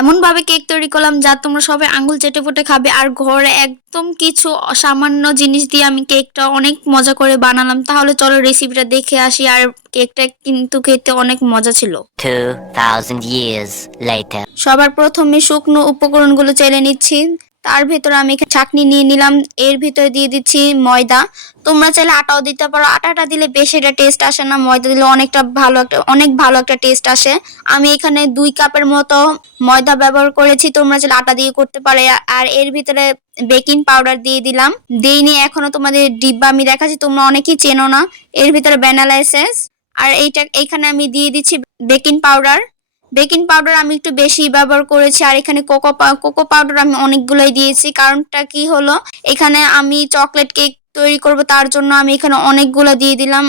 এমন ভাবে কেক তৈরি করলাম যা তোমরা সবাই আঙ্গুল চেটে পুটে খাবে। আর ঘরে একদম কিছু সামান্য জিনিস দিয়ে আমি কেকটা অনেক মজা করে বানালাম। তাহলে চলো রেসিপিটা দেখে আসি। আর কেকটা কিন্তু খেতে অনেক মজা ছিল। 2000 years later. সবার প্রথমে শুকনো উপকরণগুলো চেলে নিচ্ছি। তার ভেতরে আমি এখানে ছাঁকনি নিয়ে নিলাম। এর ভিতরে দিয়ে দিচ্ছি ময়দা। তোমরা চাইলে আটাও দিতে পারো, আটাটা দিলে বেশি একটা টেস্ট আসে না, ময়দা দিলে অনেক ভালো একটা টেস্ট আসে। আমি এখানে 2 কাপের মতো ময়দা ব্যবহার করেছি, তোমরা চাইলে আটা দিয়ে করতে পারো। আর এর ভিতরে বেকিং পাউডার দিয়ে দিলাম। দিইনি এখনো, তোমাদের ডিব্বা আমি দেখাচ্ছি, তোমরা অনেকেই চেনো না। এর ভিতরে ভ্যানিলা এসেন্স। আর এইখানে আমি দিয়ে দিচ্ছি বেকিং পাউডার। বেকিং পাউডার আমি একটু বেশি ব্যবহার করেছি। আর এখানে কোকো পাউডার আমি অনেকগুলোই দিয়েছি। কারণটা কি হলো, এখানে আমি চকলেট কেক তৈরি করব, তার জন্য আমি এখানে অনেকগুলো দিয়ে দিলাম।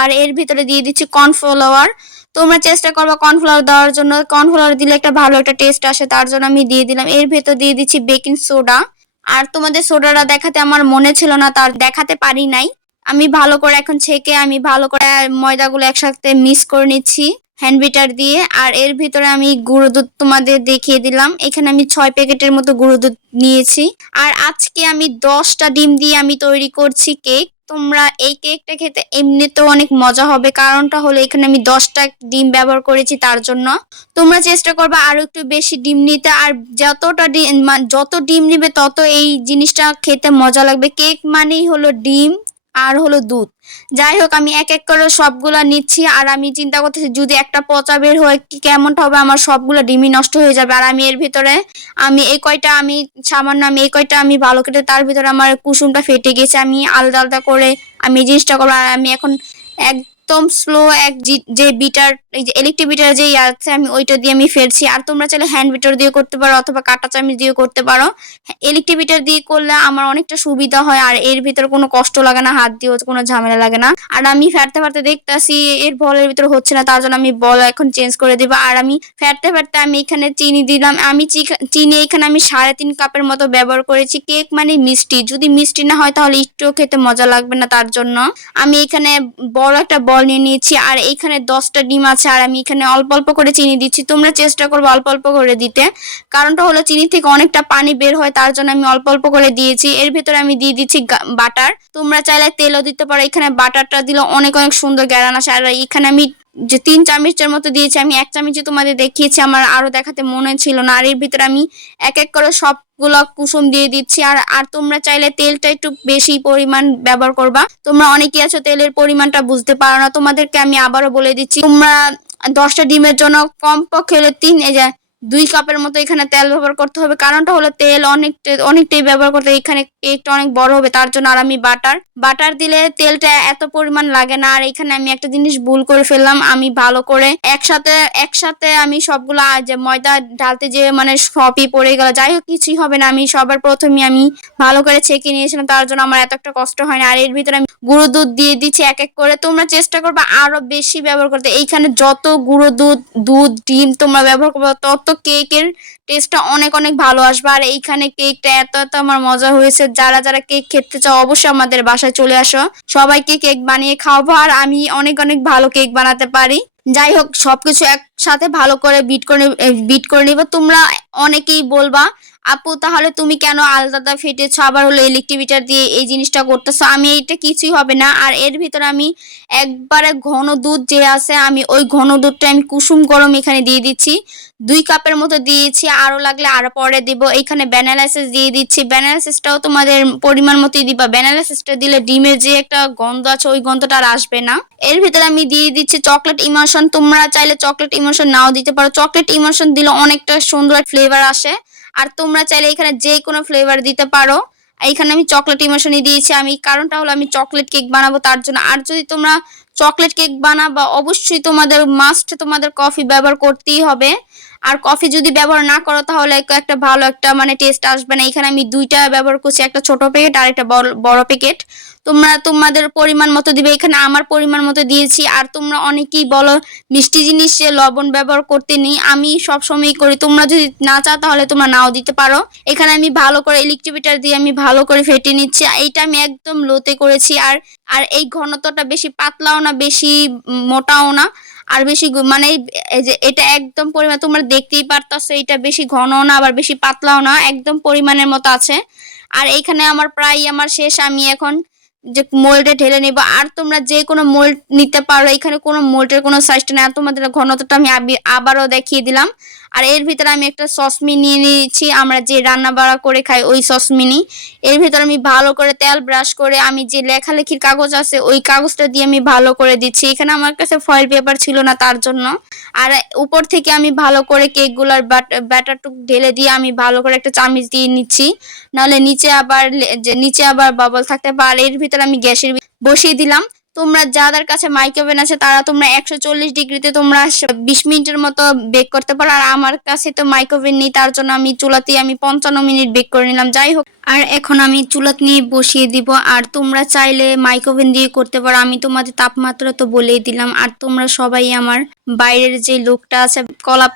আর এর ভিতরে দিয়ে দিচ্ছি কর্নফ্লাওয়ার। তোমরা চেষ্টা করবে কর্নফ্লাওয়ার দেওয়ার জন্য, কর্নফ্লাওয়ার দিলে একটা ভালো একটা টেস্ট আসে, তার জন্য আমি দিয়ে দিলাম। এর ভেতর দিয়ে দিচ্ছি বেকিং সোডা। আর তোমাদের সোডাটা দেখাতে আমার মনে ছিল না, তার দেখাতে পারি নাই। আমি ভালো করে এখন ছেঁকে আমি ভালো করে ময়দাগুলো একসাথে মিক্স করে নিচ্ছি হ্যান্ড বিটার দিয়ে। আর এর ভিতরে আমি গুঁড়ো দুধ তোমাদের দেখিয়ে দিলাম। এখানে আমি 6 প্যাকেটের মতো গুঁড়ো দুধ নিয়েছি। আর আজকে আমি 10টা ডিম দিয়ে আমি তৈরি করছি কেক। তোমরা এই কেকটা খেতে এমনিতেও অনেক মজা হবে, কারণটা হলো এখানে আমি 10টা ডিম ব্যবহার করেছি, তার জন্য। তোমরা চেষ্টা করবে আরো একটু বেশি ডিম নিতে। আর যত ডিম নিবে তত এই জিনিসটা খেতে মজা লাগবে। কেক মানেই হলো ডিম আর হলো দুধ। যাই হোক, আমি এক এক করে সবগুলা নিচ্ছি। আর আমি চিন্তা করতেছি যদি একটা পচা বের হয় কেমনটা হবে, আমার সবগুলো ডিমই নষ্ট হয়ে যাবে। আর আমি এর ভিতরে এই কয়টা আমি ভালো করে, তার ভিতরে আমার কুসুমটা ফেটে গেছে। আমি আলাদা আলাদা করে আমি এই জিনিসটা করবো। আর আমি এখন একদম স্লো যে বিটার, এই যে ইলেকট্রিক বিটার যে আছে, আমি ওইটা দিয়ে আমি ফেলছি। আর তোমরা চাইলে হ্যান্ড বিটার দিয়ে করতে পারো অথবা কাঁটা চামচ দিয়ে করতে পারো। ইলেকট্রিক বিটার দিয়ে করলে আমার অনেকটা সুবিধা হয়, আর এর ভিতরে কোনো কষ্ট লাগে না, হাত দিয়েও কোনো ঝামেলা লাগে না। আর আমি ফেটতে ফেটতে দেখতাছি এর বলের ভিতরে হচ্ছে না, তার জন্য আমি বল এখন চেঞ্জ করে দিব। আর আমি ফেটতে ফেটতে আমি এখানে চিনি দিলাম। চিনি এখানে আমি 3.5 কাপের মতো ব্যবহার করেছি। কেক মানে মিষ্টি, যদি মিষ্টি না হয় তাহলে একটু খেতে মজা লাগবে না, তার জন্য আমি এখানে বড় একটা বল নিয়ে নিয়েছি। আর এইখানে 10টা ডিম আছে। আর আমি এখানে অল্প অল্প করে চিনি দিচ্ছি। তোমরা চেষ্টা করবে অল্প অল্প করে দিতে, কারণটা হলো চিনি থেকে অনেকটা পানি বের হয়, তার জন্য আমি অল্প অল্প করে দিয়েছি। এর ভিতরে আমি দিয়ে দিচ্ছি বাটার। তোমরা চাইলে তেলও দিতে পারো। এখানে বাটারটা দিলে অনেক অনেক সুন্দর গ্যারান আসে। আর এখানে আমি যে 3 চামচের মতো দিয়েছি, আমি 1 চামচে তোমাদের দেখিয়েছি, আমার আরো দেখাতে মনে ছিল না। আর এর ভিতরে আমি এক এক করে সবগুলো কুসুম দিয়ে দিচ্ছি। আর আর তোমরা চাইলে তেলটা একটু বেশি পরিমাণ ব্যবহার করবা। তোমরা অনেকেই আছো তেলের পরিমাণটা বুঝতে পারো না, তোমাদেরকে আমি আবারও বলে দিচ্ছি। তোমরা 10টা ডিমের জন্য কমপক্ষে হলে 2 কাপের মতো এখানে তেল ব্যবহার করতে হবে। কারণটা হলো তেল অনেকটাই ব্যবহার করতে, এখানে কেকটা অনেক বড় হবে, তার জন্য। আর আমি বাটার দিলে তেলটা এত পরিমাণ লাগে না। আর এখানে আমি একটা জিনিস ভুল করে ফেললাম, আমি ভালো করে একসাথে আমি সবগুলো যে ময়দা ঢালতে যে মানে সবই পড়ে গেল। যাই হোক, কিছুই হবে না। আমি সবার প্রথমে আমি ভালো করে ছেঁকে নিয়েছিলাম, তার জন্য আমার এত একটা কষ্ট হয় না। আর এর ভিতরে আমি গুঁড়ো দুধ দিয়ে দিচ্ছি এক এক করে। তোমরা চেষ্টা করবে আরো বেশি ব্যবহার করতে। এইখানে যত গুঁড়ো দুধ ডিম তোমরা ব্যবহার করবে তত কেকের টেস্টটা অনেক অনেক ভালো আসবে। আর এইখানে কেকটা এত এত আমার মজা হয়েছে। যারা যারা কেক খেতে চাও অবশ্যই আমাদের বাসায় চলে আসো, সবাইকে কেক বানিয়ে খাওয়াবো। আর আমি অনেক অনেক ভালো কেক বানাতে পারি। যাই হোক, সবকিছু একসাথে ভালো করে বিট করে নিব। তোমরা অনেকেই বলবা আপু তাহলে তুমি কেন আলাদা ফেটেছো, আবার হলো ইলেকট্রিক বিটার দিয়ে এই জিনিসটা করতেছো। আমি এইটা কিছুই হবে না। আর এর ভিতরে আমি একবারে ঘন দুধ যে আছে, আমি ওই ঘন দুধটা আমি কুসুম গরম এখানে দিয়ে দিচ্ছি। 2 কাপের মতো দিয়েছি, আরো লাগলে আরো পরে দিব। এখানে ভ্যানিলা এসেন্স দিয়ে দিচ্ছি। ভ্যানিলা এসেন্সটাও তোমাদের পরিমাণ মতোই দিবা। ভ্যানিলা এসেন্সটা দিলে ডিমের যে একটা গন্ধ আছে ওই গন্ধটা আর আসবে না। এর ভিতরে আমি দিয়ে দিচ্ছি চকলেট ইমোশন। তোমরা চাইলে চকলেট ইমোশন নাও দিতে পারো, চকলেট ইমোশন দিলে অনেকটা সুন্দর ফ্লেভার আসে। আর তোমরা চাইলে এখানে যে কোনো ফ্লেভার দিতে পারো। এখানে আমি চকলেট ইমোশনই দিয়েছি, আমি কারণটা হলো আমি চকলেট কেক বানাবো, তার জন্য। আর যদি তোমরা চকলেট কেক বানাবা অবশ্যই তোমাদের কফি ব্যবহার করতেই হবে। আর কফি যদি ব্যবহার না করো তাহলে একটা ভালো একটা মানে টেস্ট আসবে না। এখানে আমি 2টা ব্যবহার করছি, একটা ছোট প্যাকেট আর একটা বড় প্যাকেট। তোমরা তোমাদের পরিমাণ মতো দিবে, এখানে আমার পরিমাণ মতো দিয়েছি। আর তোমরা অনেকেই বলো মিষ্টি জিনিসে লবণ ব্যবহার করতে নেই, আমি সবসময়ই করি। তোমরা যদি না চাও তাহলে তোমরা নাও দিতে পারো। এখানে আমি ভালো করে ইলেকট্রিক বিটার দিয়ে আমি ভালো করে ফেটে নিচ্ছি। এইটা আমি একদম লোতে করেছি। আর আর এই ঘনত্বটা বেশি পাতলাও না বেশি মোটাও না। আর বেশি মানে এই যে এটা একদম পরিমাণ তোমরা দেখতেই পারতাছো, এটা বেশি ঘনও না আবার বেশি পাতলাও না, একদম পরিমাণের মতো আছে। আর এইখানে আমার প্রায় আমার শেষ, আমি এখন যে মোল্ডে ঢেলে নিব। আর তোমরা যে কোনো মোল্ড নিতে পারো, এখানে কোনো মোল্ডের কোনো সাইজটা নেই। আর তোমাদের ঘনত্বটা আমি আবারও দেখিয়ে দিলাম। আর এর ভিতরে আমি একটা সসমিনি নিয়ে নিয়েছি, আমরা যে রান্না বাড়া করে খাই ওই সসমিনি। এর ভিতরে আমি ভালো করে তেল ব্রাশ করে আমি যে লেখালেখির কাগজ আছে ওই কাগজটা দিয়ে আমি ভালো করে দিচ্ছি। এখানে আমার কাছে ফয়েল পেপার ছিল না তার জন্য। আর উপর থেকে আমি ভালো করে কেকগুলোর ব্যাটারটুকু ঢেলে দিয়ে আমি ভালো করে একটা চামচ দিয়ে নিচ্ছি, নাহলে নিচে আবার বাবল থাকতে পারে। এর ভিতরে আমি গ্যাসের বসিয়ে দিলাম। তোমরা যাদের কাছে মাইক্রোওভেন আছে তারা তোমরা 140 ডিগ্রিতে তোমরা 20 মিনিটের মতো বেক করতে পারো। আর আমার কাছে তো মাইক্রোওভেন নেই, তার জন্য আমি চুলাতেই আমি 55 মিনিট বেক করে নিলাম। যাই হোক, আর এখন আমি চুলাত নিয়ে বসিয়ে দিব। আর তোমরা চাইলে মাইক্রোওভেন দিয়ে করতে পারো, আমি তোমাদের তাপমাত্রা তো বলেই দিলাম। আর তোমরা সবাই আমার বাইরের যে লোকটা আছে কলা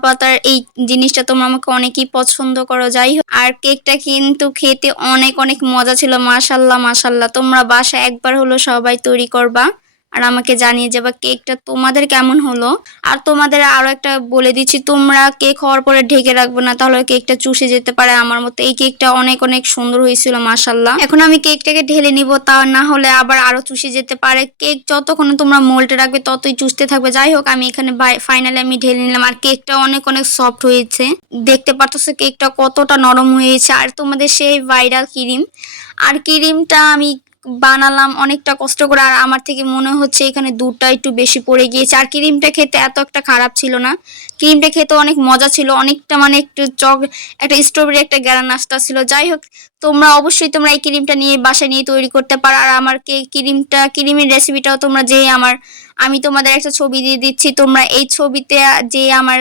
পাতার এই জিনিসটা তোমরা আমাকে অনেকই পছন্দ করো। যাই হোক, আর কেকটা কিন্তু খেতে অনেক অনেক মজা ছিল, মাশাল্লাহ মাশাল্লাহ। তোমরা বাসায় একবার হলো সবাই তৈরি করবা আর আমাকে জানিয়ে যাবা কেকটা তোমাদের কেমন হলো। আর তোমাদের আরো একটা বলে দিচ্ছি, তোমরা কেক হওয়ার পরে ঢেকে রাখবে না, তাহলে কেকটা চুষে যেতে পারে আমার মতো। এই কেকটা অনেক অনেক সুন্দর হয়েছিল মাশাল্লাহ। এখন আমি কেকটাকে ঢেলে নিব, তা না হলে আবার আরো চুষে যেতে পারে। কেক যতক্ষণ তোমরা মোল্ডে রাখবে ততই চুষতে থাকবে। যাই হোক, আমি এখানে ফাইনালি আমি ঢেলে নিলাম। আর কেকটা অনেক অনেক সফট হয়েছে, দেখতে পারতেছো কেকটা কতটা নরম হয়েছে। আর তোমাদের সেই ভাইরাল ক্রিম, আর ক্রিমটা আমি বানালাম অনেকটা কষ্ট করে। আর আমার থেকে মনে হচ্ছে এখানে দুধটা একটু বেশি পড়ে গিয়েছে। আর ক্রিমটা খেতে এত একটা খারাপ ছিল না, ক্রিমটা খেতে অনেক মজা ছিল, অনেকটা মানে একটু একটা স্ট্রবেরি একটা গ্যারান নাস্তা ছিল। যাই হোক, তোমরা অবশ্যই তোমরা এই ক্রিমটা নিয়ে বাসায় নিয়ে তৈরি করতে পারো। আর আমার ক্রিমের রেসিপিটাও তোমরা আমি তোমাদের একটা ছবি দিয়ে দিচ্ছি, তোমরা এই ছবিতে যে আমার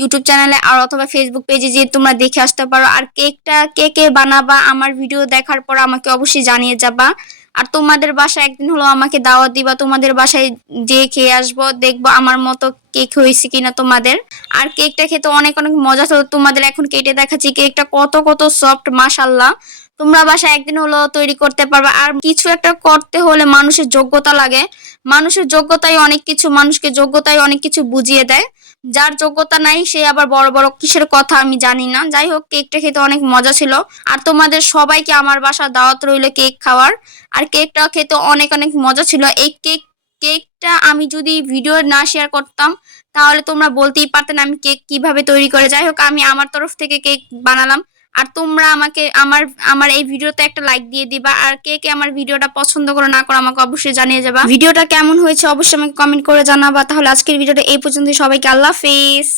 ইউটিউব চ্যানেলে আর অথবা ফেসবুক পেজে যে তোমরা দেখে আসতে পারো। আর কেকটা কে কে বানাবা আমার ভিডিও দেখার পর আমাকে অবশ্যই জানিয়ে যাবা। আর তোমাদের বাসায় একদিন হলো আমাকে দাওয়াত দিবা, তোমাদের বাসায় যে খেয়ে আসবো, দেখবো আমার মতো কেক হয়েছে কিনা তোমাদের। আর কেকটা খেতে অনেক অনেক মজা ছিল। তোমাদের এখন কেটে দেখাচ্ছি কেকটা কত কত সফট, মাশাল্লাহ। তোমরা বাসায় একদিন হলো তৈরি করতে পারবে। আর কিছু একটা করতে হলে মানুষের যোগ্যতা লাগে, মানুষকে যোগ্যতাই অনেক কিছু বুঝিয়ে দেয়। যার যোগ্যতা নাই সে আবার বড় বড় কিসের কথা আমি জানি না। যাই হোক, কেকটা খেতে অনেক মজা ছিল। আর তোমাদের সবাইকে আমার বাসার দাওয়াত রইল কেক খাওয়ার। আর কেকটা খেতে অনেক অনেক মজা ছিল। এই কেকটা আমি যদি ভিডিও না শেয়ার করতাম তাহলে তোমরা বলতেই পারতে না আমি কেক কিভাবে তৈরি করে। যাই হোক, আমি আমার তরফ থেকে কেক বানালাম। আর তোমরা আমাকে আমার এই ভিডিওতে একটা লাইক দিয়ে দিবা। আর কে কে আমার ভিডিওটা পছন্দ করো না করো আমাকে অবশ্যই জানিয়ে যাবা। ভিডিওটা কেমন হয়েছে অবশ্যই আমাকে কমেন্ট করে জানাবা। তাহলে আজকের ভিডিওটা এই পর্যন্ত, সবাইকে আল্লাহ হাফেজ।